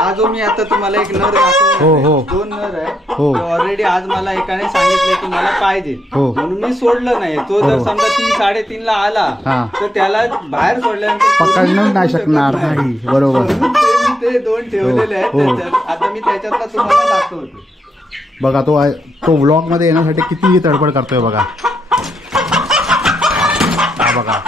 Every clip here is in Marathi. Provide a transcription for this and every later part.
हा जो मी आता तुम्हाला एक नर दाखवतो, 2 नर आहे ऑलरेडी. आज मला एकाने सांगितलं की मला पाहिजे, म्हणून मी सोडलं नाही. तो जर समजा 3-3:30 ला आला तर त्याला बाहेर सोडल्यानंतर पकडणं नाही शकणार नाही. बरोबर, ते 2 ठेवलेले आहेत. आता मी त्याच्यातला तुम्हाला दाखवतो. बघा तो व्लॉग मध्ये येण्यासाठी किती तडफड करतोय बघा. बघा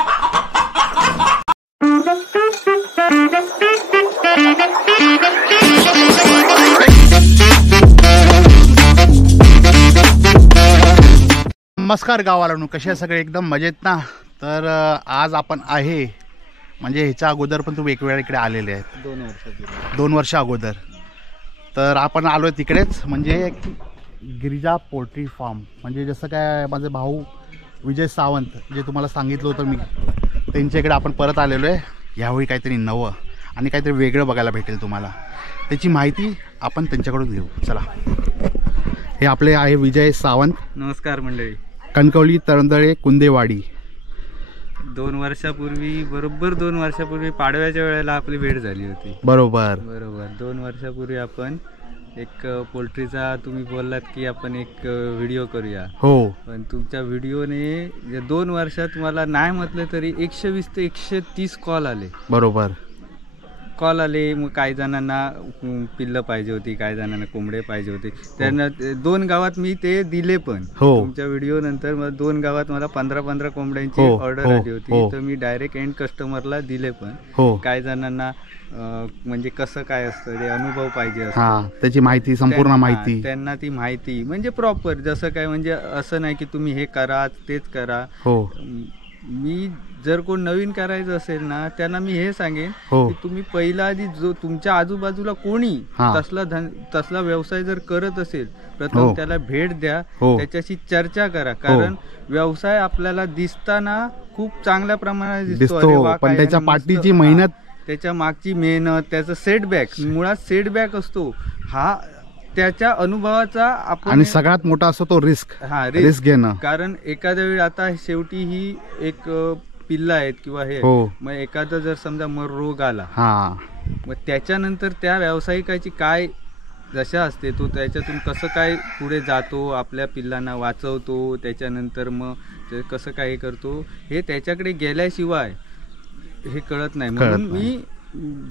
नमस्कार गावाला, कसे सगळे एकदम मजेत ना. तर आज आपण आहे म्हणजे ह्याच्या अगोदर पण तुम्ही एक वेळा इकडे आलेले आहेत 2 वर्ष अगोदर. तर आपण आलो आहे तिकडेच, म्हणजे गिरिजा पोल्ट्री फार्म. म्हणजे जसं काय माझे भाऊ विजय सावंत जे तुम्हाला सांगितलं होतं मी, त्यांच्याकडे आपण परत आलेलो आहे. यावेळी काहीतरी नवं आणि काहीतरी वेगळं बघायला भेटेल तुम्हाला. त्याची माहिती आपण त्यांच्याकडून घेऊ. चला, हे आपले आहे विजय सावंत. नमस्कार मंडळी. कणकवली, तरंदळे, कुंदेवाडी. 2 वर्षापूर्वी, बरोबर 2 वर्षापूर्वी पाडव्याच्या वेळेला आपली भेट झाली होती. बरोबर 2 वर्षापूर्वी आपण एक पोल्ट्रीचा, तुम्ही बोललात की आपण एक व्हिडिओ करूया. हो, पण तुमच्या व्हिडिओने 2 वर्षात मला नाही म्हटलं तरी 120 ते 130 कॉल आले. बरोबर, कॉल आले. मग काही जणांना पिल्लं पाहिजे होती, काही जणांना कोंबडे पाहिजे होते. त्यांना 2 गावात मी ते दिले पण. तुमच्या व्हिडिओ नंतर मग 2 गावात मला 15 कोंबड्यांची ऑर्डर आली होती. तर मी डायरेक्ट एंड कस्टमरला दिले पण. काही जणांना म्हणजे कसं काय असतं ते अनुभव पाहिजे असतो, त्याची माहिती, संपूर्ण माहिती, त्यांना ती माहिती म्हणजे प्रॉपर जसं काय, म्हणजे असं नाही की तुम्ही हे करा तेच करा. मी जर कोण नवीन करायचं असेल ना, त्यांना मी हे सांगेन की तुम्ही पहिला आधी जो तुमच्या आजूबाजूला कोणी तसला व्यवसाय जर करत असेल, प्रथम त्याला भेट द्या, त्याच्याशी चर्चा करा. कारण व्यवसाय आपल्याला दिसताना खूप चांगल्या प्रमाणात दिसतो, पण त्याच्या पाठीची मेहनत, त्याच्या मागची मेहनत, त्याचा सेटबॅक, मुळात सेटबॅक असतो हा त्याच्या अनुभवाचा. आपण आणि सगळ्यात मोठा असतो तो रिस्क घेणं. कारण एखाद्या वेळी आता शेवटी ही एक पिल्ला आहेत किंवा हे, मग एखादा जर समजा रोग आला, मग त्याच्यानंतर त्या व्यावसायिकाची काय दशा असते, तो त्याच्यातून कसं काय पुढे जातो, आपल्या पिल्लांना वाचवतो, त्याच्यानंतर मग कसं काय करतो, हे त्याच्याकडे गेल्याशिवाय हे कळत नाही. म्हणून मी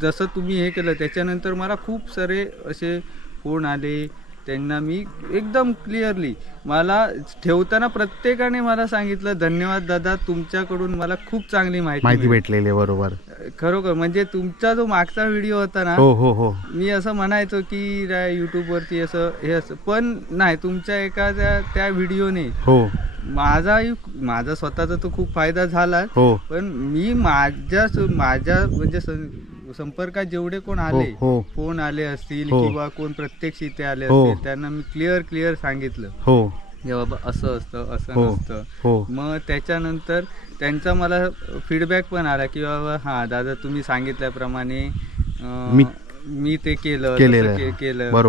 जसं तुम्ही हे केलं त्याच्यानंतर मला खूप सारे असे फोन आले. त्यांना मी एकदम क्लिअरली, मला ठेवताना प्रत्येकाने मला सांगितलं, धन्यवाद दादा, तुमच्याकडून मला खूप चांगली माहिती भेटलेली. बरोबर, खरोखर. म्हणजे तुमचा जो मागचा व्हिडिओ होता ना, मी असं म्हणायचो की युट्यूबवरती असं हे असं, पण नाही, तुमच्या एखाद्या त्या व्हिडिओने माझा स्वतःचा तो खूप फायदा झाला. पण मी माझ्या म्हणजे संपर्कात जेवढे कोण आले, फोन आले असतील किंवा कोण प्रत्यक्ष इथे आले असतील, त्यांना मी क्लिअर सांगितलं की बाबा असं असतं, असं नसतं. मग त्याच्यानंतर त्यांचा मला फीडबॅक पण आला की बाबा हा दादा, तुम्ही सांगितल्याप्रमाणे मी ते केलं.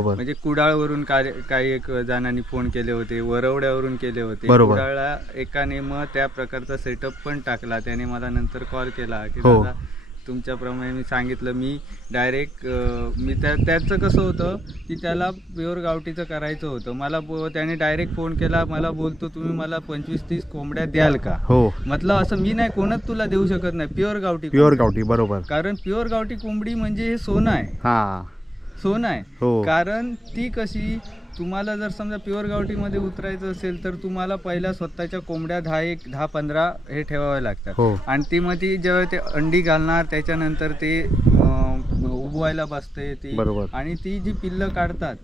म्हणजे कुडाळवरून काही एक जणांनी फोन केले होते, वरवड्यावरून केले होते, कुडाळला एकाने मग त्या प्रकारचा सेटअप पण टाकला. त्याने मला नंतर कॉल केला की दादा तुमच्याप्रमाणे मी सांगितलं. मी डायरेक्ट मी त्याचं कसं होतं की त्याला प्युअर गावठीचं करायचं होतं. मला त्याने डायरेक्ट फोन केला, मला बोलतो तुम्ही मला 25-30 कोंबड्या द्याल का. म्हटलं असं मी नाही, कोणच तुला देऊ शकत नाही, प्युअर गावठी. बरोबर, कारण प्युअर गावठी कोंबडी म्हणजे हे सोनं आहे. कारण ती कशी, तुम्हाला जर समजा प्युअर गावठीमध्ये उतरायचं असेल तर तुम्हाला पहिला स्वतःच्या कोंबड्या 10-15 हे ठेवाव्या लागतात. आणि ती मग ती जेव्हा ते अंडी घालणार, त्याच्यानंतर ते उबवायला बसते ती, आणि ती जी पिल्लं काढतात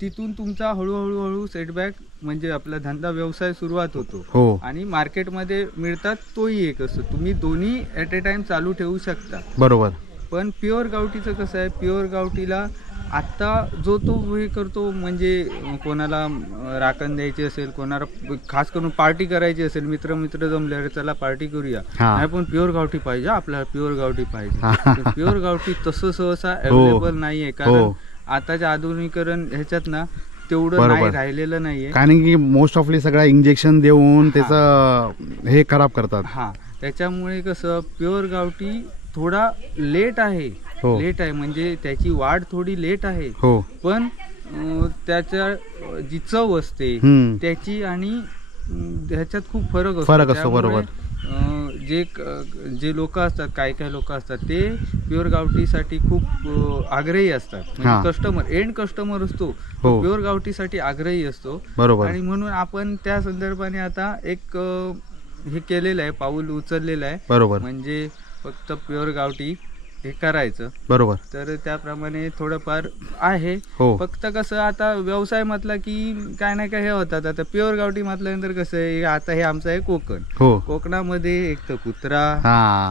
तिथून तुमचा हळूहळू सेटबॅक म्हणजे आपला धंदा व्यवसाय सुरुवात होतो. आणि मार्केटमध्ये मिळतात तोही एक असतो. तुम्ही दोन्ही ॲट ए टाइम चालू ठेवू शकता. बरोबर. पण प्युअर गावठीचं कसं आहे, प्युअर गावठीला आत्ता जो तो हे करतो, म्हणजे कोणाला राखण द्यायची असेल, कोणाला खास करून पार्टी करायची असेल, मित्र जमल्यावर चला पार्टी करूया, नाही पण प्युअर गावठी पाहिजे आपल्याला, प्युअर गावठी पाहिजे. प्युअर गावठी तसं सहसा अवेलेबल नाहीये. कारण आताच्या आधुनिकीकरण ह्याच्यात ना तेवढं नाही राहिलेलं नाहीये. कारण की मोस्ट ऑफली सगळं इंजेक्शन देऊन त्याचं हे खराब करतात. त्याच्यामुळे कसं प्युअर गावठी थोडा लेट आहे. लेट आहे म्हणजे त्याची वाढ थोडी लेट आहे. पण त्याच्या जी चव असते त्याची आणि ह्याच्यात खूप फरक असतो. बरोबर. जे लोक असतात, काही लोक असतात ते प्युअर गावठीसाठी खूप आग्रही असतात. म्हणजे कस्टमर, एंड कस्टमर असतो प्युअर गावठीसाठी आग्रही असतो. आणि म्हणून आपण त्या संदर्भाने आता एक हे केलेलं आहे, पाऊल उचललेलं आहे. बरोबर. म्हणजे फक्त प्युअर गावठी हे करायचं. बरोबर. तर त्याप्रमाणे थोडंफार आहे. फक्त कसं आता व्यवसाय म्हटला की काय ना काय हे होतात. आता प्युअर गावठी म्हटल्यानंतर कसं आहे, आता हे आमचं आहे कोकण. कोकणामध्ये एक तर कुत्रा,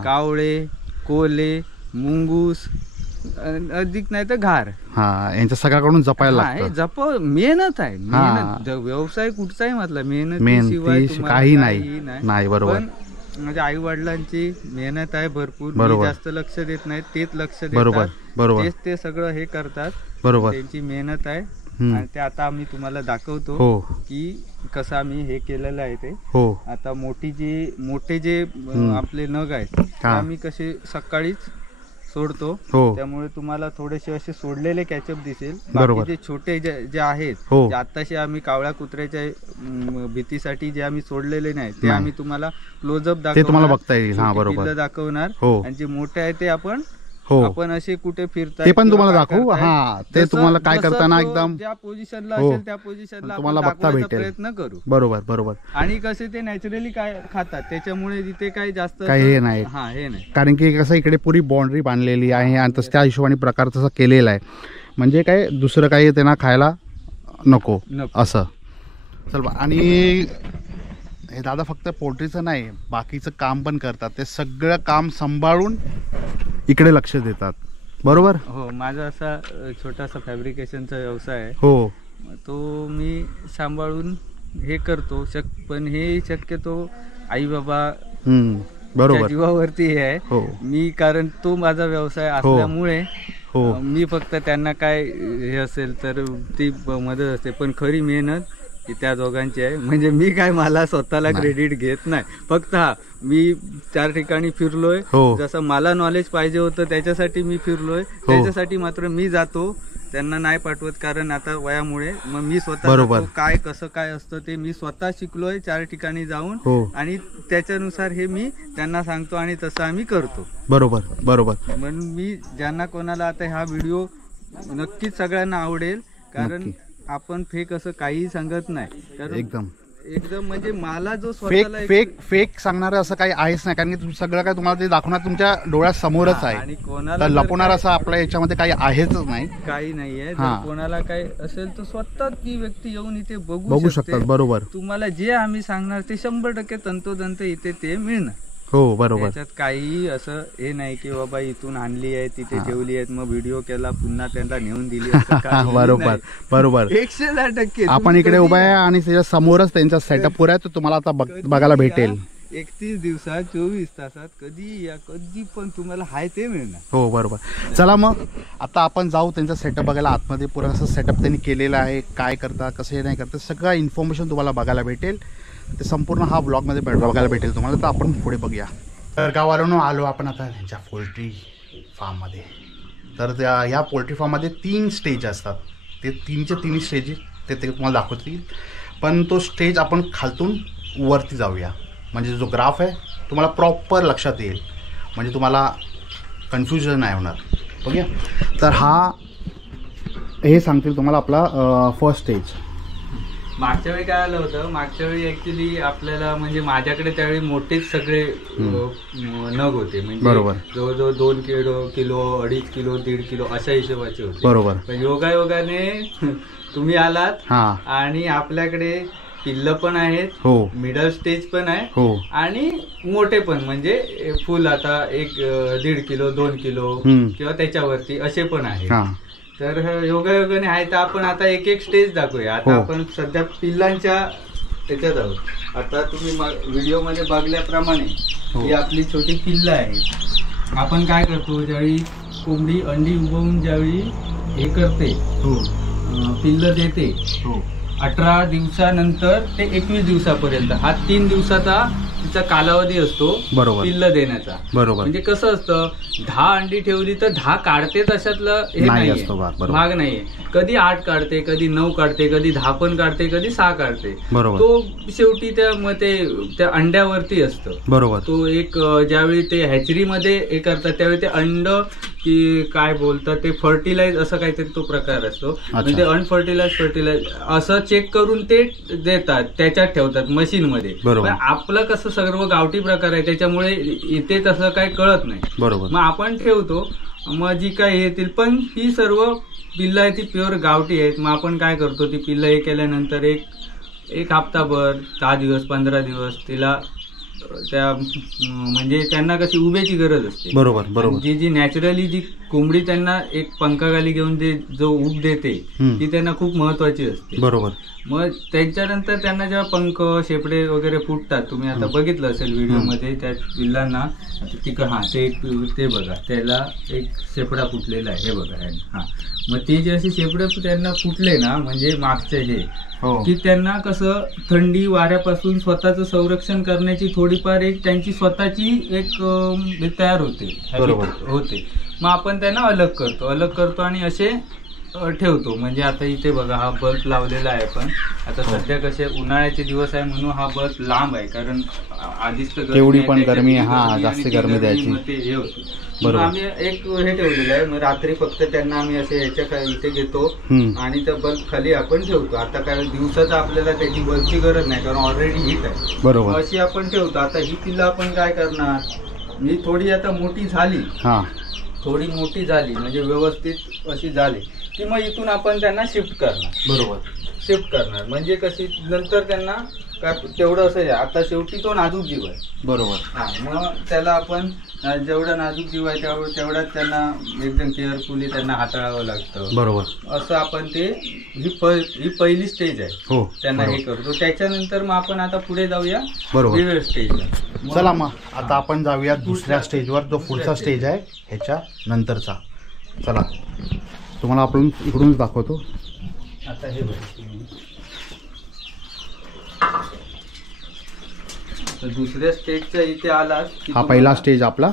कावळे, कोले, मुंगूस, अधिक नाही तर घार, यांच्या सगळ्याकडून जपायला लागतं. मेहनत आहे. मेहनत व्यवसाय कुठचाही म्हटला मेहनत शिवाय काही नाही. बरोबर. माझ्या आई वडिलांची मेहनत आहे भरपूर. मी जास्त लक्ष देत नाही, तेच लक्ष देतात. तेच ते सगळं हे करतात. त्यांची मेहनत आहे. आणि ते आता आम्ही तुम्हाला दाखवतो की कसं आम्ही हे केलेलं आहे ते. आता मोठे जे आपले नग आहेत ते आम्ही कसे सकाळीच सोडतो. त्यामुळे तुम्हाला थोडेसे असे सोडलेले कॅचअप दिसेल. बाकी जे छोटे जे आहेत, आताशे आम्ही कावळ्या कुत्र्याच्या भीतीसाठी जे आम्ही सोडलेले नाही ते आम्ही तुम्हाला क्लोजअप दाखवणार. आणि जे मोठे आहे ते आपण असे कुठे फिरता ते पण तुम्हाला दाखवू. ते तुम्हाला काय करताना एकदम ज्या पोझिशनला असेल त्या पोझिशनला तुम्हाला बघता भेटेल. प्रयत्न करू. बरोबर. आणि कसे ते नॅचरली काय खातात त्याच्यामुळे तिथे काही जास्त हे नाही. कारण की कसं इकडे पुरी बाउंड्री बांधलेली आहे आणि तसं त्या हिशोबाने प्रकार तसा केलेला आहे. म्हणजे काय दुसरं काही त्यांना खायला नको असं. चल. आणि हे दादा फक्त पोल्ट्रीचं नाही, बाकीचं काम पण करतात. ते सगळं काम सांभाळून इकडे लक्ष देतात. बरोबर. माझा असा छोटासा फॅब्रिकेशनचा व्यवसाय आहे. तो मी सांभाळून हे करतो. पण हे शक्यतो आई बाबा बरोबर जीवावरती आहे. मी कारण तो माझा व्यवसाय असल्यामुळे मी फक्त त्यांना काय हे असेल तर ती मदत असते. पण खरी मेहनत की त्या दोघांची आहे. म्हणजे मी काय मला स्वतःला क्रेडिट घेत नाही. फक्त मी 4 ठिकाणी फिरलोय. जसं मला नॉलेज पाहिजे होतं त्याच्यासाठी मी फिरलोय. त्याच्यासाठी मात्र मी जातो, त्यांना नाही पाठवत. कारण आता वयामुळे मग मी स्वतः काय कसं काय असतं ते मी स्वतः शिकलोय 4 ठिकाणी जाऊन. आणि त्याच्यानुसार हे मी त्यांना सांगतो आणि तसं आम्ही करतो. बरोबर. म्हणून मी ज्यांना कोणाला आता हा व्हिडिओ नक्कीच सगळ्यांना आवडेल. कारण आपण फेक असं काही सांगत नाही. कारण एकदम म्हणजे मला जो फेक सांगणार असं काही आहेच नाही. कारण की सगळं काय तुम्हाला ते दाखवणार तुमच्या डोळ्यासमोरच आहे. आणि कोणाला लपवणार असं आपल्या याच्यामध्ये काही आहेच नाही. काही नाहीये. कोणाला काही असेल तर स्वतः ती व्यक्ती येऊन इथे बघू शकतात. बरोबर. तुम्हाला जे आम्ही सांगणार ते 100% तंतोतंत इथे ते मिळणार. बरोबर. त्याच्यात काही असं हे नाही की बाबा इथून आणली आहे तिथे ठेवली आहेत मग व्हिडिओ केला पुन्हा त्यांना नेऊन दिली. बरोबर. 100% आपण इकडे उभा आहे आणि त्याच्या समोरच त्यांचा सेटअप पुरा आहे. तो तुम्हाला आता बघायला भेटेल. 31 दिवसात 24 तासात कधी पण तुम्हाला हाय ते मिळणार. बरोबर. चला मग आता आपण जाऊ त्यांचा सेटअप बघायला. आतमध्ये पुरा असं सेटअप त्यांनी केलेला आहे. काय करतात कसं हे नाही करतात सगळं इन्फॉर्मेशन तुम्हाला बघायला भेटेल. ते संपूर्ण हा ब्लॉगमध्ये बघायला भेटेल तुम्हाला. तर आपण पुढे बघूया. तर गावावरून आलो आपण आता त्यांच्या पोल्ट्री फार्ममध्ये. तर ह्या पोल्ट्री फार्ममध्ये 3 स्टेज असतात. ते 3 स्टेज ते तुम्हाला दाखवतील. पण तो स्टेज आपण खालतून वरती जाऊया. म्हणजे जो ग्राफ आहे तुम्हाला प्रॉपर लक्षात येईल. म्हणजे तुम्हाला कन्फ्युजन नाही होणार. बघूया. तर हे सांगतील तुम्हाला आपला फर्स्ट स्टेज. मागच्या वेळी काय आलं होतं, मागच्या वेळी ऍक्च्युली आपल्याला म्हणजे माझ्याकडे त्यावेळी मोठेच सगळे नग होते. म्हणजे जवळजवळ 2 किलो 2.5 किलो 1.5 किलो अशा हिशोबाचे होते. बरोबर. पण योगायोगाने तुम्ही आलात आणि आपल्याकडे पिल्ल पण आहेत, मिडल स्टेज पण आहे आणि मोठे पण म्हणजे फुल आता 1.5 किलो 2 किलो किंवा त्याच्यावरती असे पण आहेत. तर योगायोगाने आहे. तर आपण आता एक स्टेज दाखवूया. आता आपण सध्या पिल्लांच्या त्याच्यात आहोत. आता तुम्ही व्हिडिओ मध्ये बघल्याप्रमाणे ही आपली छोटी पिल्ल आहेत. आपण काय करतो ज्यावेळी कोंबडी अंडी उगवून ज्यावेळी हे करते पिल्ल देते 18 दिवसानंतर ते 21 दिवसापर्यंत हा 3 दिवसाचा तिचा कालावधी असतो बरोबर पिल्ल देण्याचा. बरोबर म्हणजे कसं असतं 10 अंडी ठेवली तर 10 काढते तशातलं हे नाहीये, भाग नाहीये. कधी 8 काढते, कधी 9 काढते, कधी 10 पण काढते, कधी 6 काढते. तो शेवटी त्या अंड्यावरती असतं. बरोबर. तो एक ज्यावेळी ते हॅचरीमध्ये हे करतात त्यावेळी ते अंड की काय बोलतात ते फर्टिलाइज असं काहीतरी तो प्रकार असतो. म्हणजे फर्टिलाइज असं चेक करून ते देतात, त्याच्यात ठेवतात मशीनमध्ये. आपलं कसं सर्व गावठी प्रकार आहे त्याच्यामुळे इथे तसं काय कळत नाही. मग आपण ठेवतो, मग जी काय येतील, पण ही सर्व पिल्ल आहे ती प्युअर गावठी आहेत. मग आपण काय करतो, ती पिल्ल हे केल्यानंतर एक हप्ताभर 10 दिवस 15 दिवस तिला त्या म्हणजे त्यांना कशी उभ्याची गरज असते. बरोबर. जी नॅचरली जी कोंबडी त्यांना एक पंखाखाली घेऊन जो ऊब देते ती त्यांना खूप महत्वाची असते. बरोबर. मग त्यांच्यानंतर त्यांना जेव्हा पंख शेपडे वगैरे फुटतात, तुम्ही आता बघितलं असेल व्हिडिओमध्ये त्या पिल्लांना ते बघा, त्याला एक शेपडा फुटलेला आहे, हे बघा. मग ते जे असे शेपडे त्यांना फुटले ना, म्हणजे मागचे हे की त्यांना कसं थंडी वाऱ्यापासून स्वतःचं संरक्षण करण्याची थोडीफार एक त्यांची स्वतःची एक तयार होते. मग आपण त्यांना अलग करतो आणि असे ठेवतो. म्हणजे आता इथे बघा हा बल्ब लावलेला आहे, पण आता सध्या कसे उन्हाळ्याचे दिवस आहे म्हणून हा बल्ब लांब आहे, कारण आधीच तर गरमी जास्त गरमी द्यायची ते हे होतं. आम्ही एक हे ठेवलेलं आहे. मग रात्री फक्त त्यांना आम्ही असे ह्याच्या इथे घेतो आणि त्या बल्ब खाली आपण ठेवतो. आता काय दिवसाचं आपल्याला त्याची बल्बची गरज नाही, कारण ऑलरेडी हीट आहे. बरोबर. अशी आपण ठेवतो. आता ही पिल्लं आपण काय करणार, ही थोडी आता मोठी झाली म्हणजे व्यवस्थित अशी झाली की मग इथून आपण त्यांना शिफ्ट करणार. म्हणजे कशी नंतर त्यांना काय तेवढं असं आहे. आता शेवटी तो नाजूक जीव आहे. बरोबर. मग त्याला आपण जेवढा नाजूक जीव आहे तेवढ्याच त्यांना एकदम केअरफुली त्यांना हाताळावं लागतं. बरोबर. असं आपण ही पहिली स्टेज आहे, त्यांना हे करतो. त्याच्यानंतर मग आपण आता पुढे जाऊया वेगवेगळ्या स्टेजला. चला मग आता आपण जाऊया दुसऱ्या स्टेजवर, जो पुढचा स्टेज आहे ह्याच्या नंतरचा. चला तुम्हाला आपण इकडूनच दाखवतो. आता हे दुसऱ्या स्टेजच्या इथे आला, हा पहिला स्टेज आपला.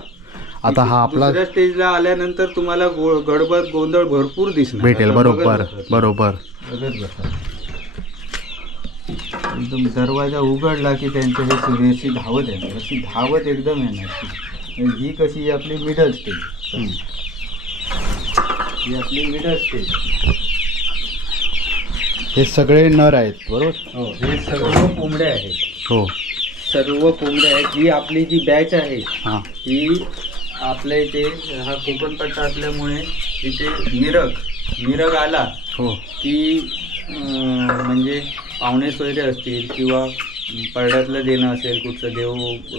आता हा आपला दुसऱ्या स्टेजला आल्यानंतर तुम्हाला गडबड गोंधळ भरपूर भेटेल. बरोबर. एकदम दरवाजा उघडला की त्यांच्या हे सूर्याची धावत येणार, अशी धावत एकदम येणार. ही कशी आपली मिडल स्टेज, ही आपली मिडल स्टेज. हे सगळे नर आहेत. बरोबर. हे सर्व कोंबड्या आहेत. सर्व कोंबड्या आहेत. ही आपली जी बॅच आहे ही आपल्या इथे हा कोकणपट्टा असल्यामुळे इथे मिरग आला की म्हणजे पाहुणे सोयरे असतील किंवा परड्यातलं देणं असेल, कुठचं देव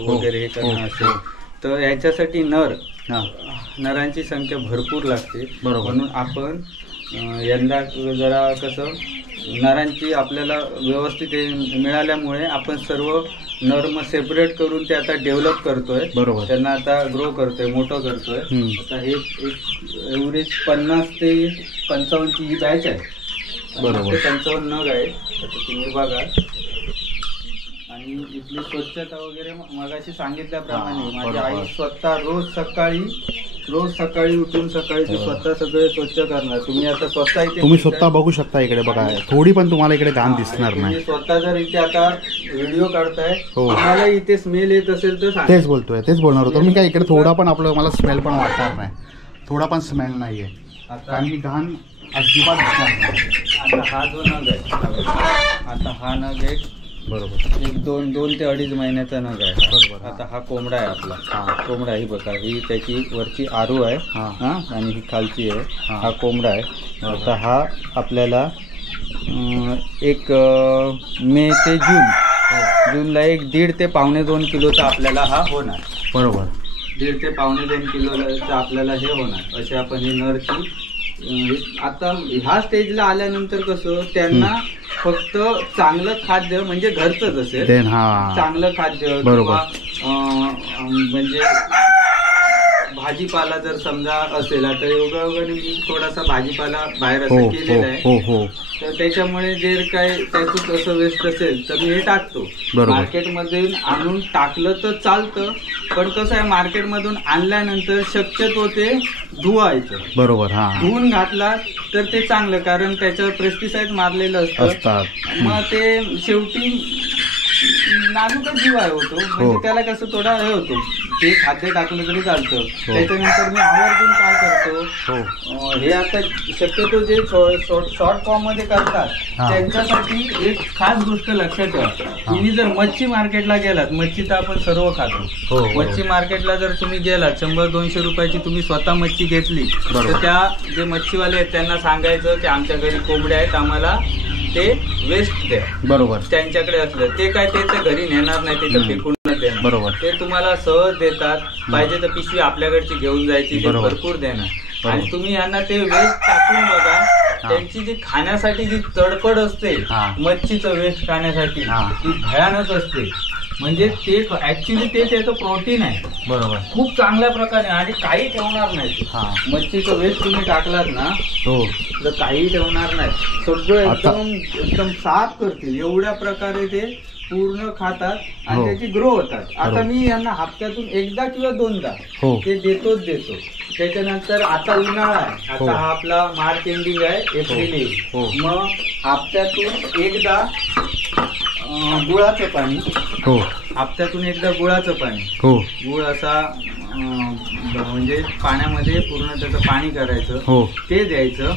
वगैरे हे करणं असेल, तर ह्याच्यासाठी नरांची संख्या भरपूर लागते. म्हणून आपण यंदा जरा कसं नरांची आपल्याला व्यवस्थित मिळाल्यामुळे आपण सर्व नर मग सेपरेट करून ते आता डेव्हलप करतोय. बरोबर. त्यांना आता ग्रो करतोय, मोठं करतोय. आता हे एक एव्हरेज 50 ते 55 ची ही बॅच आहे. बरोबर. 55 नग आहे. आता तुम्ही बघा. आणि इथली स्वच्छता वगैरे मगाशी सांगितल्याप्रमाणे माझी आई स्वतः रोज सकाळी उठून सकाळी स्वतः सगळे स्वच्छ करणार. तुम्ही आता तुम्ही स्वतः बघू शकता. इकडे बघा, थोडी पण तुम्हाला इकडे घाण दिसणार नाही. स्वतः जर इथे आता व्हिडिओ काढताय, तुम्हाला इथे स्मेल येत असेल तर तेच बोलणार होतो मी. काय इकडे थोडा पण मला स्मेल पण वाटणार नाही. थोडा पण स्मेल नाहीये. आणि घाण अजिबात दिसणार नाही. आता हा जो नग आहे, आता हा नग एक बरोबर एक 2 ते 2.5 महिन्याचा नग आहे. बरोबर. आता हा कोंबडा आहे आपला. कोंबडा ही बघा, ही त्याची वरची आरू आहे आणि ही खालची आहे. हा कोंबडा आहे. आता हा आपल्याला एक मे ते जूनला एक 1.5 ते 2.25 किलोचा आपल्याला हा होणार. बरोबर. 1.5 ते 2.25 किलोचा आपल्याला हे होणार. असे आपण ही नरची आता ह्या स्टेजला आल्यानंतर कसं त्यांना फक्त चांगलं खाद्य म्हणजे घरचंच असेल, चांगलं खाद्य, म्हणजे भाजीपाला जर समजा असेल, आता योगायोगाने मी थोडासा भाजीपाला बाहेर असं केलेला आहे, तर त्याच्यामुळे जे काय त्यातून असं वेस्ट असेल तर मी हे टाकतो. मार्केटमधून आणून टाकलं तर चालतं, पण कसं आहे मार्केटमधून आणल्यानंतर शक्यतो ते धुवायचं. बरोबर. धुवून घातला तर ते चांगलं, कारण त्याच्यावर पेस्टिसाइड मारलेलं असतं. मग ते शेवटी नाजूकच जीवाय होतो, म्हणजे त्याला कसं थोडा हे होतो, ते खाद्य टाकलं तरी चालतं. त्याच्यानंतर मी आवर्जून काय करतो, हे आता शक्यतो जे शॉर्ट फॉर्म मध्ये करतात त्यांच्यासाठी एक खास गोष्ट लक्षात ठेवा. तुम्ही जर मच्छी मार्केटला गेलात, मच्छी तर आपण सर्व खातो, मच्छी मार्केटला जर तुम्ही गेलात 100-200 रुपयाची तुम्ही स्वतः मच्छी घेतली तर त्या जे मच्छीवाले आहेत त्यांना सांगायचं की आमच्या घरी कोंबड्या आहेत, आम्हाला ते वेस्ट द्या. बरोबर. त्यांच्याकडे असलं ते काय ते तर घरी नेणार नाही, ते तर फेकूनच देणार. बरोबर. ते तुम्हाला सहज देतात. पाहिजे तर पिशवी आपल्याकडची घेऊन जायची, ते भरपूर देणार. आणि तुम्ही यांना ते वेस्ट टाकून बघा, त्यांची जी खाण्यासाठी जी तडफड असते मच्छीचं वेस्ट खाण्यासाठी ती भयानक असते. म्हणजे ते ऍक्च्युली ते त्याचं प्रोटीन आहे. बरोबर. खूप चांगल्या प्रकारे, आणि काही ठेवणार नाही. मच्छीचं वेस्ट तुम्ही टाकलात ना तर काही ठेवणार नाही, सगळं एकदम साफ करतील. एवढ्या प्रकारे ते पूर्ण खातात आणि त्याची ग्रो होतात. आता मी यांना हप्त्यातून एकदा किंवा दोनदा ते देतो. त्याच्यानंतर आता उन्हाळा आहे, आता हा आपला मार्च एंडिंग आहे, एप्रिल येईल, मग हप्त्यातून एकदा गुळाचं पाणी, हप्त्यातून एकदा गुळाचं पाणी, गुळ असा म्हणजे पाण्यामध्ये पूर्ण त्याचं पाणी करायचं, ते द्यायचं.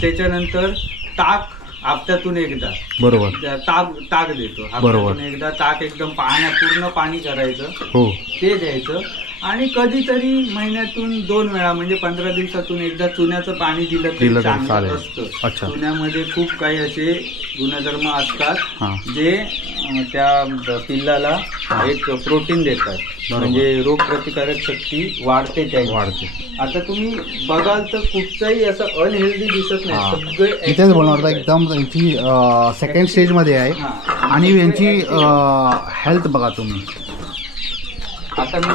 त्याच्यानंतर ताक हप्त्यातून एकदा. बरोबर. ताक देतो हप्त्यातून एकदा, ताक एकदम पूर्ण पाणी करायचं, ते द्यायचं. आणि कधीतरी महिन्यातून 2 वेळा म्हणजे 15 दिवसातून एकदा चुन्याचं पाणी दिलं तरी चांगलं असतं. चुन्यामध्ये खूप काही असे गुणधर्म असतात जे त्या पिल्लाला एक प्रोटीन देतात, म्हणजे रोगप्रतिकारक शक्ती वाढते. आता तुम्ही बघाल तर कुठचाही असं अनहेल्दी दिसत नाही, सगळे इथेच बोलणार एकदम यांची सेकंड स्टेज मध्ये आहे. आणि यांची हेल्थ बघा तुम्ही, आता मी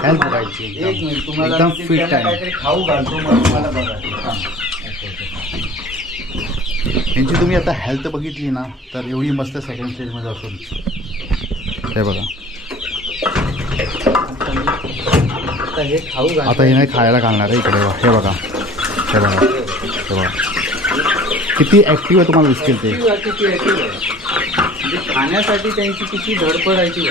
एक मिनिट तुम्हाला काहीतरी खाऊ घालतो, मग तुम्हाला बघा. यांची तुम्ही आता हेल्थ बघितली ना तर एवढी मस्त सेकंड स्टेज मध्ये असून हे बघा. हे खाऊ आता हे नाही खायला घालणार आहे इकडे. हे बघा, हे बघा, हे बघा किती ऍक्टिव्ह आहे, तुम्हाला दिसतील ते. खाण्यासाठी त्यांची किती धडपडायची.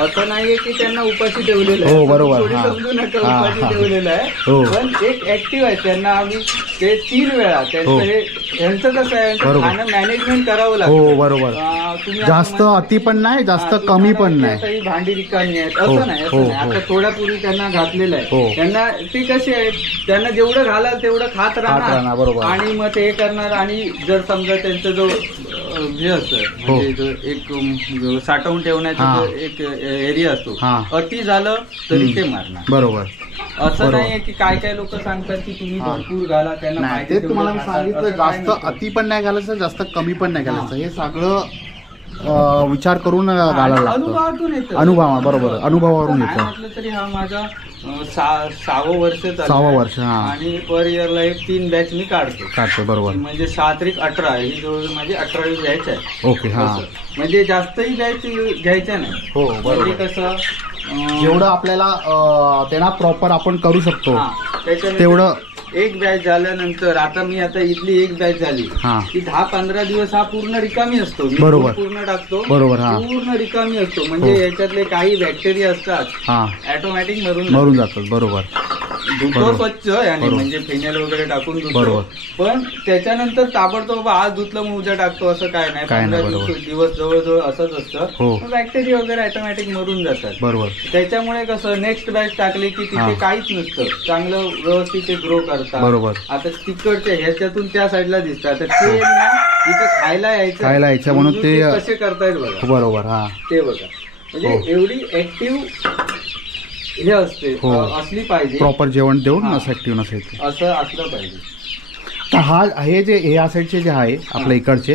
असं नाहीये की त्यांना उपाशी ठेवलेलं आहे. बरोबर. समजू नका उपाशी ठेवलेलं आहे, पण एक ऍक्टिव्ह आहे. त्यांना आम्ही ते 3 वेळा यांचं कसं आहे, खाणं मॅनेजमेंट करावं लागतं. बरोबर. जास्त अति पण नाही, जास्त कमी पण नाही. भांडी रिकामी आहेत असं नाही. आता थोड्यापूर्वी त्यांना घातलेलं आहे. त्यांना ते कसे आहेत, त्यांना जेवढं घालाल तेवढं खात राहणार. बरोबर. आणि मग ते करणार. आणि जर समजा त्यांचा जो हे असतं म्हणजे एक साठवून ठेवण्याचा एक एरिया असतो, अति झालं तरी ते मारणार. बरोबर. असं नाहीये की काय लोक सांगतात की तुम्ही भरपूर घाला, त्यांना ते तुम्हाला सांगितलं. जास्त अति पण नाही घालायचं, जास्त कमी पण नाही घालायचं. हे सगळं विचार करून घालायला लागतं. अनुभवातून येतं. बरोबर, अनुभवावरून येतं. म्हटलं तरी हा माझा 6वं वर्ष. 6वं वर्ष. आणि पर इयरला 3 बॅच मी काढतो. बरोबर. म्हणजे 7-18 ही जवळ माझी 18वी बॅच आहे. ओके. म्हणजे जास्तही बॅच घ्यायच्या नाही. म्हणजे कसं जेवढं आपल्याला त्यांना प्रॉपर आपण करू शकतो तेवढं. एक बॅच झाल्यानंतर आता इथली एक बॅच झाली की 10-15 दिवस हा पूर्ण रिकामी असतो. बरोबर. पूर्ण टाकतो. बरोबर. पूर्ण रिकामी असतो. म्हणजे याच्यातले काही बॅक्टेरिया असतात ऑटोमॅटिक मरून जातात. बरोबर. धुतो स्वच्छ आणि म्हणजे फिनेल वगैरे टाकून धुतो. पण त्याच्यानंतर ताबडतोब आज धुतलं मग उद्या टाकतो असं काय नाही. 15 दिवस जवळजवळ असंच असतं. बॅक्टेरिया वगैरे ऑटोमॅटिक मरून जातात. बरोबर. त्याच्यामुळे कसं नेक्स्ट बॅच टाकली की तिथे काहीच नसतं, चांगलं व्यवस्थित ते ग्रो करतात. बरोबर. आता तिकडचे ह्याच्यातून त्या साईडला दिसतात, तर ते इथे खायला यायचं म्हणून ते कसे करतायत बघा. बरोबर. ते बघा, म्हणजे एवढी ऍक्टिव्ह हे असते, असली पाहिजे. प्रॉपर जेवण देऊन ऍक्टिव्ह नसायचं, असं असलं पाहिजे. तर हे जे या साईडचे जे आहे आपल्या इकडचे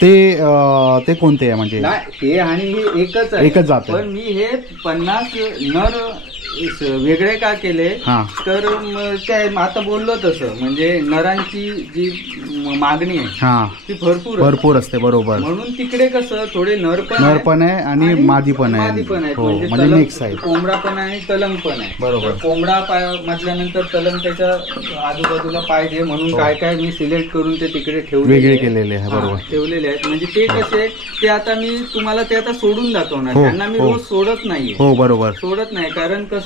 ते कोणते आहे? म्हणजे ते आणि हे एकच जात. पण मी हे 50 नर वेगळे का केले हा. तर काय आता बोललो तसं म्हणजे नरांची जी मागणी आहे हा ती भरपूर असते. बरोबर. म्हणून तिकडे कसं थोडे नर पण आहे आणि मादी पण आहे. म्हणजे मिक्स आहे. कोंबडा पण आहे आणि तलंग पण आहे. बरोबर. कोंबडा म्हटल्यानंतर तलंग त्याच्या आजूबाजूला पाहिजे म्हणून काय काय मी सिलेक्ट करून ते तिकडे वेगळे केलेले आहे. बरोबर. ठेवलेले आहेत. म्हणजे ते कसे ते आता मी तुम्हाला ते आता सोडून दाखवणार. त्यांना मी रोज सोडत नाहीये. हो बरोबर. सोडत नाही कारण कसं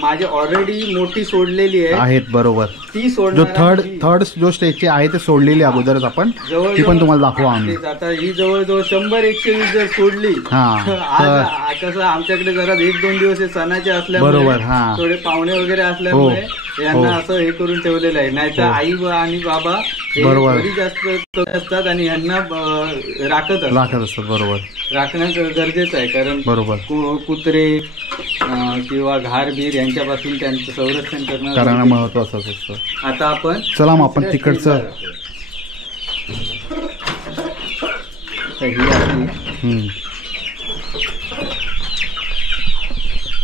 माझे ऑलरेडी मोठी सोडलेली आहेत. बरोबर. ती सोडणार. थर्ड जो स्टेजची आहे ते सोडलेली अगोदरच आपण ती पण तुम्हाला दाखवू आम्ही. आता ही जवळजवळ 100-120 जर सोडली कसं आमच्याकडे जरा 1-2 दिवस सणाचे असल्यामुळे थोडे पाहुणे वगैरे असल्यामुळे यांना असं हे करून ठेवलेलं आहे. नाहीतर आई आणि बाबा घरी जास्त असतात आणि यांना राखत असतात. बरोबर. राखणं गरजेचं आहे कारण बरोबर कुत्रे किंवा घारबीर यांच्यापासून त्यांचं संरक्षण करणं महत्वाचं असतं. आता आपण चला मग आपण तिकडचं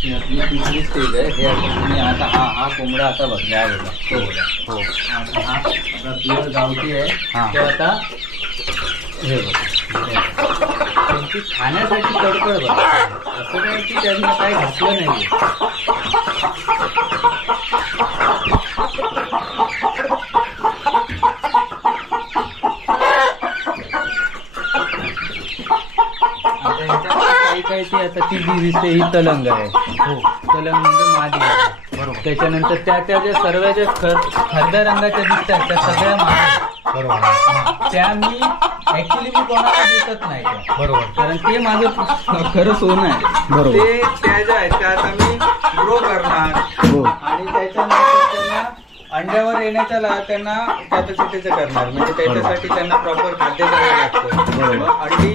आपली तिसरी स्टेज आहे. हे तुम्ही आता हा कोंबडा आता बघा तो बघा. हो. आता हा प्युअर गावठी आहे. ते आता हे बघा त्यांची खाण्यासाठी तडफड बघा. असं काय की त्यांना काही घातलं नाही. काही आता ती जी दिसते ही तलंग आहे. तलंग म्हणजे मादी आहे. बरोबर. त्याच्यानंतर त्या ज्या सर्व ज्या खरड्या रंगाच्या दिसतात त्या सगळ्या मादी. त्या मी ऍक्च्युली कोणाला देतच नाही. बरोबर. कारण ते माझं खरं सोनं आहे. ते त्या ज्या आहेत त्या आता मी ग्रो करणार आणि त्याच्यानंतर त्यांना अंड्यावर येण्याच्या त्यांना कॅपॅसिटीचं करणार. म्हणजे त्याच्यासाठी त्यांना प्रॉपर खाद्य द्यावं लागतं. अंडी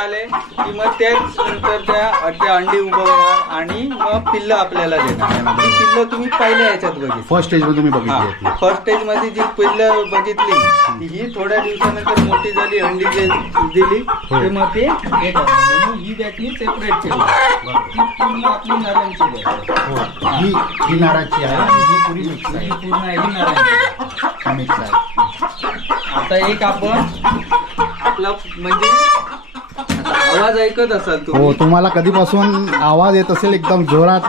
आले की मग तेच नंतर त्या अंडी उभवणार आणि मग पिल्लं आपल्याला देणार. ही पिल्लं तुम्ही पहिल्या याच्यात बघितली. फर्स्ट स्टेज मध्ये तुम्ही बघितली. फर्स्ट स्टेज मध्ये जी पिल्लं बघितली ही थोड्या दिवसानंतर मोठी झाली. अंडी जे दिली ते मग ते म्हणून ही बॅटनी सेपरेट ठेवली. ती पूर्ण आपली नरांची ही नाराची आहे आणि ही पुरी मिक्स आहे. पूर्ण ही नरांची मिक्स आहे. आता एक आपण आपला म्हणजे आवाज ऐकत असाल तुम्ही. हो. तुम्हाला कधीपासून आवाज येत असेल एकदम जोरात.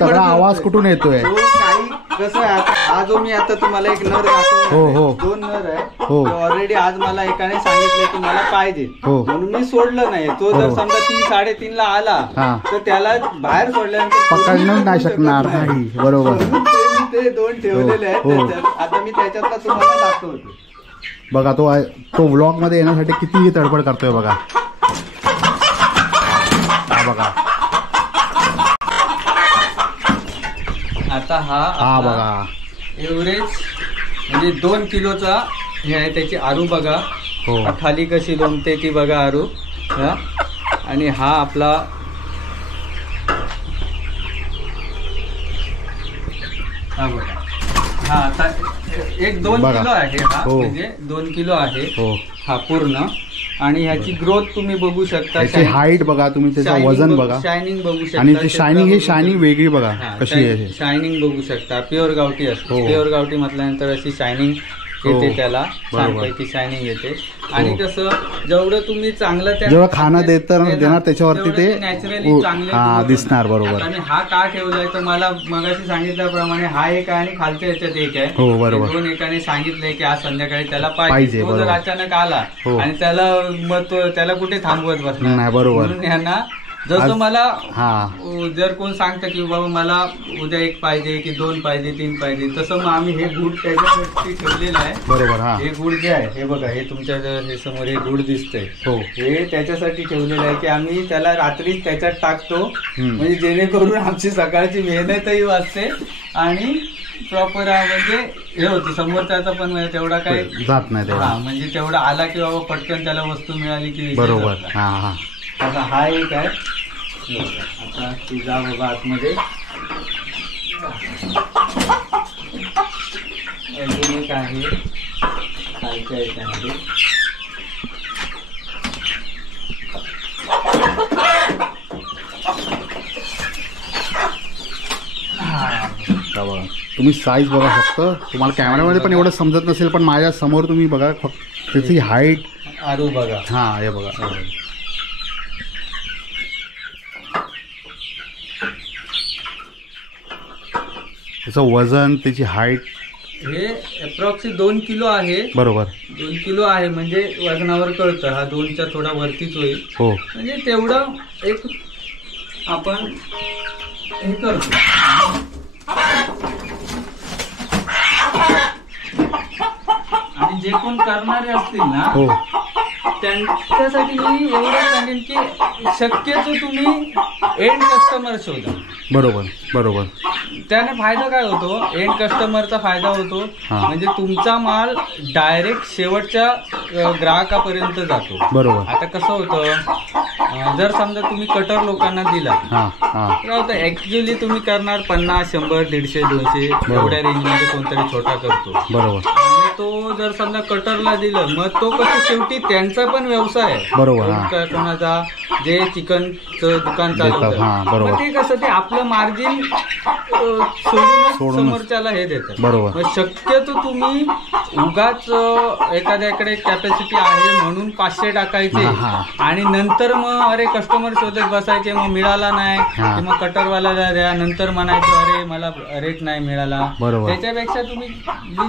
तगडा आवाज कुठून येतोय. काही कसं आहे हा जो मी आता तुम्हाला एक नर दाखवतो. 2 नर आहे. ऑलरेडी आज मला एकाने सांगितलं की मला पाहिजे म्हणून मी सोडलं नाही. तो जर समजा 3-3:30 ला आला तर त्याला बाहेर सोडल्यानंतर पकडणं नाही शकणार नाही. बरोबर. ते 2 ठेवलेले आहेत. आता मी त्याच्यातला तुम्हाला दाखवतो. बघा तो व्लॉग मध्ये येण्यासाठी किती तडफड करतोय बघा. बघा आता हा बघा एव्हरेज म्हणजे 2 किलोचा हे आहे. त्याची आरू बघा. खाली कशी लोंबते ती बघा आरू. आणि हा आपला बघा. आता 1-2 किलो आहे. हा म्हणजे 2 किलो आहे हा पूर्ण. आणि ह्याची ग्रोथ तुम्ही बघू शकता. हाईट बघा तुम्ही. त्याचं वजन बघा. शायनिंग बघू शकता. आणि ती शायनिंग ही शायनिंग वेगळी बघा कशी आहे. शायनिंग बघू शकता. प्युअर गावठी असते. प्युअर गावठी म्हटल्यानंतर अशी शायनिंग येते. त्याला छानपैकी शायनिंग येते. आणि कसं जेवढं तुम्ही चांगलं जेव्हा खाणं देणार त्याच्यावरती ते नॅचरली चांगले दिसणार. बरोबर. आणि हा का ठेवलाय तर मला मगाशी सांगितल्याप्रमाणे हा एक आहे आणि खालच्या याच्यात एक आहे. 2 एकाने सांगितलंय की आज संध्याकाळी त्याला पाहिजे. तो जर अचानक आला आणि त्याला मग त्याला कुठे थांबवत बसणार. बरोबर. म्हणून यांना जसं मला जर कोण सांगतं की बाबा मला उद्या 1 पाहिजे की 2 पाहिजे 3 पाहिजे तसं मग आम्ही हे गुड त्याच्यासाठी ठेवलेलं आहे. बरोबर. हे गुड जे आहे हे बघा. हे तुमच्या हे समोर हे गुड दिसतंय. हे त्याच्यासाठी ठेवलेलं आहे की आम्ही त्याला रात्रीच त्याच्यात टाकतो. म्हणजे जेणेकरून आमची सकाळची मेहनतही वाचते आणि प्रॉपर म्हणजे हे होतं समोरच्याचा पण तेवढा काही जात नाही. म्हणजे तेवढा आला की बाबा पटकन त्याला वस्तू मिळाली की. बरोबर. आता हा एक आहे. आता ती जा बाबा आतमध्ये. अजून एक आहे खालच्या याच्यामध्ये. तुम्ही साईज बघा फक्त, तुम्हाला कॅमेरामध्ये पण एवढं समजत नसेल, पण माझ्या समोर तुम्ही बघा फक्त त्याची हाईट. आरू बघा, हां हे बघा, त्याचं वजन, त्याची हाईट हे अप्रॉक्स 2 किलो आहे. बरोबर, 2 किलो आहे म्हणजे वजनावर कळतं, हा 2च्या थोडा वरतीच होईल. हो, म्हणजे तेवढं एक आपण हे करतो. आणि जे कोण करणारे असतील ना, हो, त्यांच्यासाठी मी एवढं सांगेन की शक्यतो तुम्ही एंड कस्टमर शोधा. बरोबर बरोबर. त्याने फायदा काय होतो, एंड कस्टमरचा फायदा होतो. म्हणजे तुमचा माल डायरेक्ट शेवटच्या ग्राहकापर्यंत जातो. बरोबर. आता कसं होतं, जर समजा तुम्ही कटर लोकांना दिला, काय होतं ऍक्च्युअली तुम्ही करणार 50, 100, 150, 200 एवढ्या रेंजमध्ये कोणतरी छोटा करतो. बरोबर. आणि तो जर समजा कटरला दिलं, मग तो कसं शेवटी त्यांचा पण व्यवसाय आहे. बरोबर. कोणाचा जे चिकनचं दुकान चालवतं, मग ते कसं ते आपलं मार्जिन सोडून समोरच्याला हे देतात. बरोबर. मग शक्यतो तुम्ही उगाच एखाद्याकडे कॅपॅसिटी आहे म्हणून 500 टाकायचे आणि नंतर मग अरे कस्टमर शोधत बसायचे, मग मिळाला नाही की मग कटरवाल्याला द्या, नंतर म्हणायचं अरे मला रेट नाही मिळाला. त्याच्यापेक्षा तुम्ही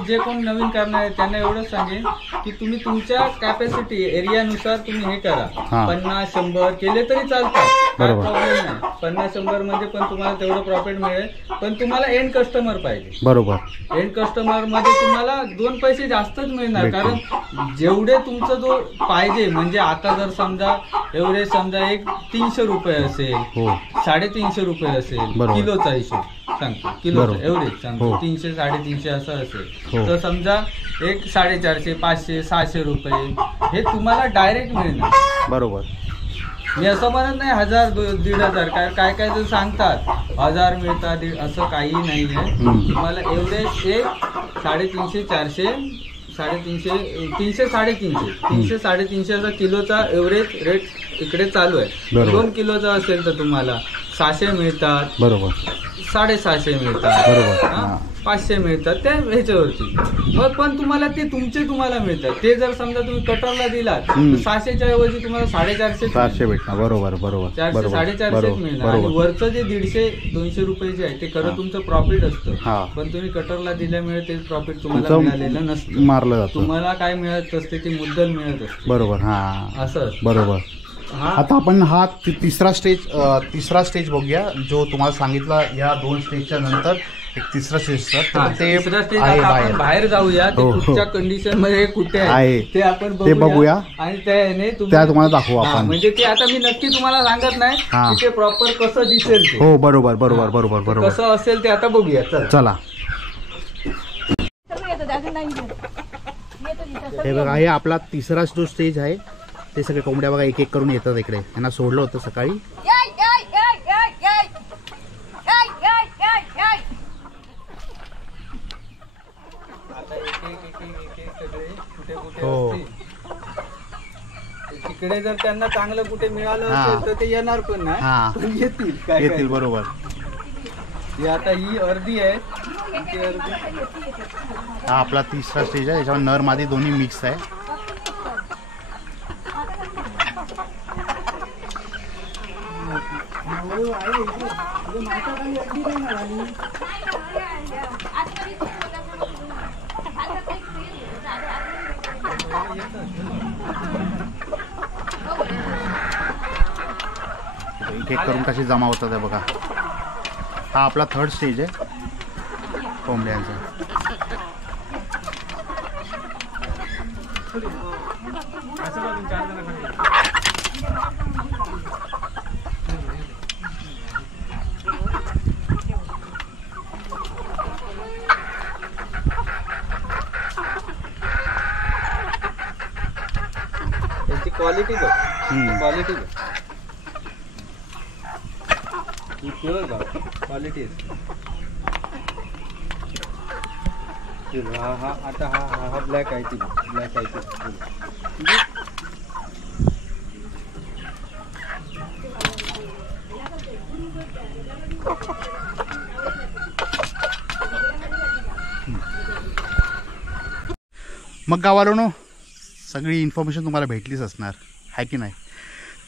जे कोण नवीन करणार आहे त्यांना एवढंच सांगेन की तुम्ही तुमच्या कॅपॅसिटी एरियानुसार तुम्ही हे करा. 50, 100 केले तरी चालतात, प्रॉब्लेम नाही. 50, 100 मध्ये पण तुम्हाला तेवढं प्रॉफिट मिळेल, पण तुम्हाला एंड कस्टमर पाहिजे. बरोबर. एंड कस्टमर मध्ये तुम्हाला 2 पैसे जास्तच मिळणार, कारण जेवढे तुमचं जो पाहिजे. म्हणजे आता जर समजा एवढे समजा एक 300 रुपये असेल, 350 रुपये असेल, किलोचा हिशोब सांगतो, किलोचा एवढेच सांगतो, 300, 350 असं असेल तर समजा एक 450, 500, 600 रुपये हे तुम्हाला डायरेक्ट मिळणार. बरोबर. मी असं म्हणत नाही 1000, 1500, काय काय जर सांगतात 1000 मिळतात, असं काही नाही आहे. तुम्हाला एवढे एक 350, 400, 350, 300, 350, 350 किलोचा एव्हरेज रेट इकडे चालू आहे. 2 किलोचा असेल तर तुम्हाला 600 मिळतात. बरोबर. 650 मिळतात. बरोबर. 500 मिळतात त्या ह्याच्यावरती. मग पण तुम्हाला ते तुम्हाला मिळतात. ते जर समजा तुम्ही कटरला दिलात 600च्या ऐवजी तुम्हाला 450 भेटणार. बरोबर बरोबर. 400, 450 मिळणार. आणि वरचं जे 150, 200 रुपये जे आहे ते खरं तुमचं प्रॉफिट असतं, पण तुम्ही कटरला दिल्यामुळे ते प्रॉफिट तुम्हाला मिळालेलं नसतं, मारलं जातं. तुम्हाला काय मिळत असते ती मुद्दल मिळत असते. बरोबर. असं बरोबर. आता आपण हा तिसरा स्टेज बघूया, जो तुम्हाला सांगितला. या 2 स्टेजच्या नंतर एक तिसरा स्टेज तिसरा स्टेज आपण बाहेर जाऊया. कुठच्या कंडिशन मध्ये कुठे आहे ते आपण बघूया आणि त्याने तुम्हाला दाखवू आपण. म्हणजे ते आता मी नक्की तुम्हाला सांगत नाही की ते प्रॉपर कसं दिसेल ते. हो बरोबर बरोबर बरोबर बरोबर. कसं असेल ते आता बघूया. चला. हे बघा, हे आपला तिसरा जो स्टेज आहे. ते सगळे कोंबड्या बघा एक एक करून येतात इकडे. यांना सोडलं होतं सकाळी. तिकडे जर त्यांना चांगलं कुठे मिळालं असेल तर ते येणार पण नाही, पण येतील. बरोबर. आता ही अर्धी आहे. हा आपला तिसरा स्टेज आहे. याच्यावर नर मादी दोन्ही मिक्स आहे. एक करून कशी जमा होतात आहे बघा. हा आपला 3rd स्टेज आहे कोंबड्यांचा. त्याची क्वालिटी बघ. क्वालिटी बघ. प्युअर गाव क्वालिटी आहे. हा आता हा ब्लॅक आहे. ती ब्लॅक आहे ती. मग गावाला सगळी इन्फॉर्मेशन तुम्हाला भेटलीच असणार आहे की नाही.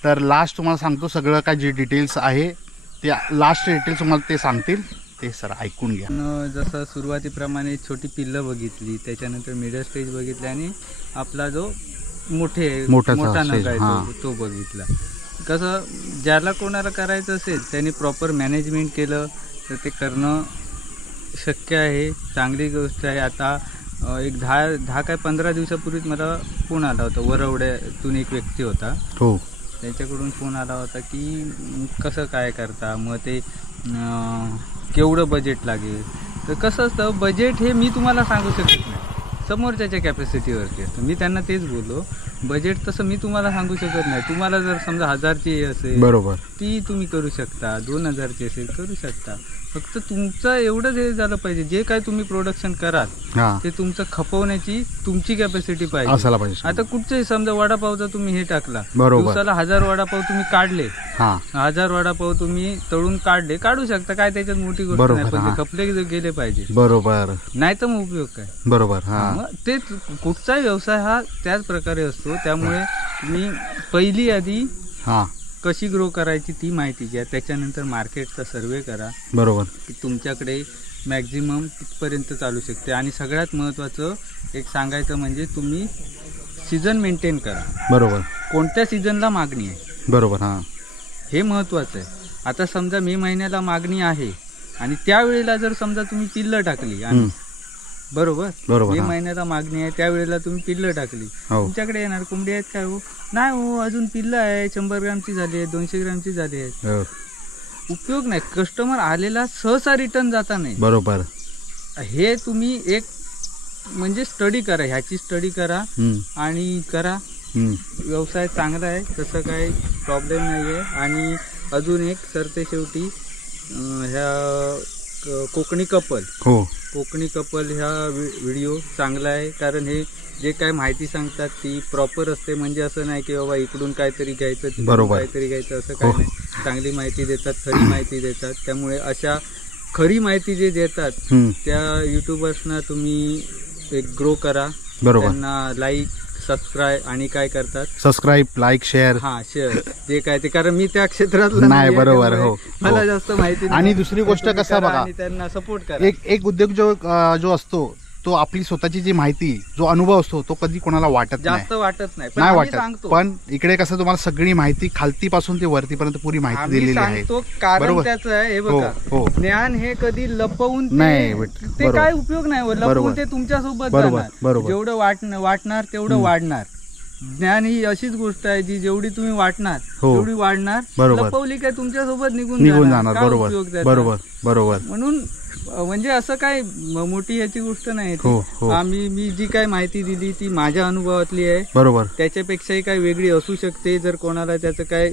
तर लास्ट तुम्हाला सांगतो सगळं काय जे डिटेल्स आहे ते लास्ट डिटेल्स तुम्हाला ते सांगतील, ते सर ऐकून घ्या. जसं सुरुवातीप्रमाणे छोटी पिल्लं बघितली, त्याच्यानंतर मिडल स्टेज बघितली आणि आपला जो मोठा नग आहे तो बघितला. कसं ज्याला कोणाला करायचं असेल त्यांनी प्रॉपर मॅनेजमेंट केलं तर ते करणं शक्य आहे. चांगली गोष्ट आहे. आता एक 10 काय 15 दिवसापूर्वीच मला फोन आला होता, वरवड्यातून एक व्यक्ती होता. हो, त्यांच्याकडून फोन आला होता की कसं काय करता, मग ते केवढं बजेट लागेल. तर कसं असतं बजेट हे मी तुम्हाला सांगू शकत नाही, समोरच्याच्या कॅपॅसिटीवरती असतं. मी त्यांना तेच बोललो, बजेट तसं मी तुम्हाला सांगू शकत नाही. तुम्हाला जर समजा 1000ची असेल बरोबर ती तुम्ही करू शकता, 2000ची असेल करू शकता. फक्त तुमचं एवढंच हे झालं पाहिजे, जे काय तुम्ही प्रोडक्शन कराल ते तुमचं खपवण्याची तुमची कॅपॅसिटी पाहिजे. आता कुठचंही समजा वडापावचा तुम्ही हे टाकला, दिवसाला 1000 वडापाव तुम्ही काढले, 1000 वडापाव तुम्ही तळून काढू शकता, काय त्याच्यात मोठी गोष्ट नाही, पण ते खपले गेले पाहिजे. बरोबर, नाही तर मग उपयोग काय. बरोबर, ते कुठचाही व्यवसाय हा त्याच प्रकारे असतो. त्यामुळे तुम्ही पहिली आधी कशी ग्रो करायची ती माहिती घ्या, त्याच्यानंतर मार्केटचा सर्वे करा. बरोबर, की तुमच्याकडे मॅक्झिमम कितपर्यंत चालू शकते. आणि सगळ्यात महत्त्वाचं एक सांगायचं म्हणजे तुम्ही सीझन मेंटेन करा. बरोबर, कोणत्या सीझनला मागणी आहे. बरोबर, हे महत्त्वाचं आहे. आता समजा मे महिन्याला मागणी आहे आणि त्यावेळेला जर समजा तुम्ही पिल्लं टाकली आणि बरोबर मे महिन्याला मागणी आहे त्यावेळेला तुम्ही पिल्लं टाकली, तुमच्याकडे येणार कोंबडी आहेत काय? हो नाही, हो अजून पिल्लं आहे, 100 ग्रामची झाली आहे, 200 ग्रामची झाली आहेत. उपयोग नाही. कस्टमर आलेला सहसा रिटर्न जाता नाही. बरोबर, हे तुम्ही एक म्हणजे स्टडी करा, ह्याची स्टडी करा आणि करा. व्यवसाय चांगला आहे, तसं काही प्रॉब्लेम नाही आहे. आणि अजून एक सरते शेवटी ह्या कोकणी कपल ह्या व्हिडिओ चांगला आहे, कारण हे जे काय माहिती सांगतात ती प्रॉपर असते. म्हणजे असं नाही की बाबा इकडून काहीतरी घ्यायचं तिकडून काहीतरी घ्यायचं, असं काही नाही. चांगली माहिती देतात, खरी माहिती देतात. त्यामुळे अशा खरी माहिती जे देतात त्या युट्यूबर्सना तुम्ही एक ग्रो करा. त्यांना लाईक, सबस्क्राईब आणि काय करतात, सबस्क्राईब, लाईक, शेअर, शेअर जे काय ते, कारण मी त्या क्षेत्रात नाही. बरोबर, हो, मला जास्त माहिती नाही. आणि दुसरी गोष्ट कसं बघा, त्यांना सपोर्ट करा. एक उद्योग जो असतो तो आपली स्वतःची जी माहिती, जो अनुभव असतो तो कधी कोणाला वाटत नाही वाटत. पण इकडे कसं तुम्हाला सगळी माहिती खालतीपासून ते वरतीपर्यंत पुरी माहिती दिलेली आहे. कारण त्याचं आहे हे बघा, ज्ञान हे कधी लपवून नाही, ते काय उपयोग नाही. लपवून ते तुमच्यासोबत जाणार, जेवढं वाटणार तेवढं वाढणार. ज्ञान ही अशीच गोष्ट आहे जी जेवढी तुम्ही वाटणार तेवढी वाढणार. लपवली काय तुमच्यासोबत निघून जाणार. बरोबर. म्हणून म्हणजे असं काय मोठी याची गोष्ट नाही. मी जी काय माहिती दिली ती माझ्या अनुभवातली आहे. बरोबर, त्याच्यापेक्षाही काही वेगळी असू शकते. जर कोणाला त्याचं काय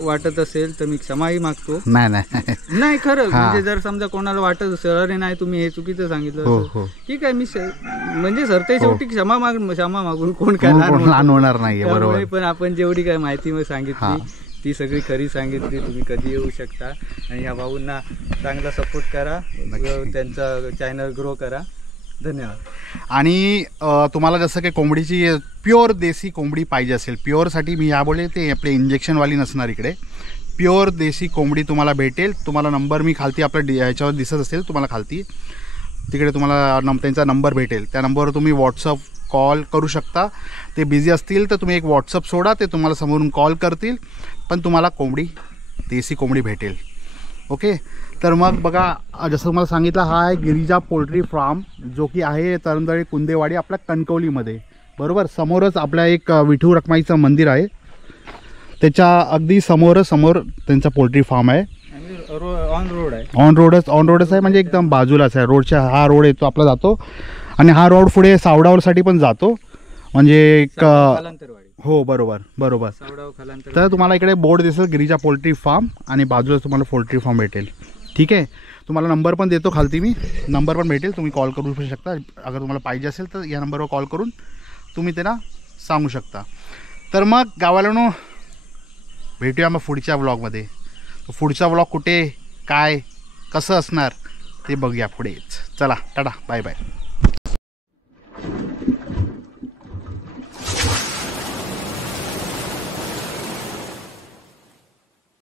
वाटत असेल तर मी क्षमाही मागतो. नाही खरं, म्हणजे जर समजा कोणाला वाटत असेल अरे नाही तुम्ही हे चुकीचं सांगितलं, ठीक आहे, मी म्हणजे सरते शेवटी क्षमा मागून कोण काय होणार नाही. बरोबर, पण आपण जेवढी काय माहिती सांगितली ती सगळी खरी सांगितली. तुम्ही कधी येऊ शकता आणि ह्या भाऊंना चांगला सपोर्ट करा, त्यांचा चॅनल ग्रो करा. धन्यवाद. आणि तुम्हाला जसं काही कोंबडीची प्युअर देसी कोंबडी पाहिजे असेल, प्युअरसाठी मी या बोले ते आपले इंजेक्शनवाली नसणार, इकडे प्युअर देसी कोंबडी तुम्हाला भेटेल. तुम्हाला नंबर मी खालती आपल्या ह्याच्यावर दिसत असेल तुम्हाला खालती, तिकडे तुम्हाला त्यांचा नंबर भेटेल. त्या नंबरवर तुम्ही व्हॉट्सअप कॉल करू शकता. ते बिझी असतील तर तुम्ही एक व्हॉट्सअप सोडा, ते तुम्हाला समोरून कॉल करतील, पण तुम्हाला देसी कोंबडी भेटेल. ओके, तर मग बघा, जसं तुम्हाला सांगितलं, हा आहे गिरिजा पोल्ट्री फार्म, जो की आहे तरंदळी कुंदेवाडी आपल्या कणकवलीमध्ये. बरोबर, समोरच आपल्या एक विठू रखमाईचं मंदिर आहे, त्याच्या अगदी समोर त्यांचा पोल्ट्री फार्म आहे. ऑन रोडच आहे, म्हणजे एकदम बाजूलाच आहे. रोडच्या हा रोड येतो आपला जातो आणि हा रोड पुढे सावडावरसाठी पण जातो, म्हणजे हो बरोबर. तर तुम्हाला इकडे बोर्ड दिसेल गिरिजा पोल्ट्री फार्म आणि बाजूला तुम्हाला पोल्ट्री फार्म भेटेल. ठीक आहे, तुम्हाला नंबर पण देतो खालती, मी नंबर पण भेटेल, तुम्ही कॉल करू शकता. अगर तुम्हाला पाहिजे असेल तर या नंबरवर कॉल करून तुम्ही त्यांना सांगू शकता. तर मग गावाला भेटूया मग पुढच्या व्लॉगमध्ये. पुढचा व्लॉग कुठे काय कसं असणार ते बघूया पुढेच. चला, टाटा, बाय बाय.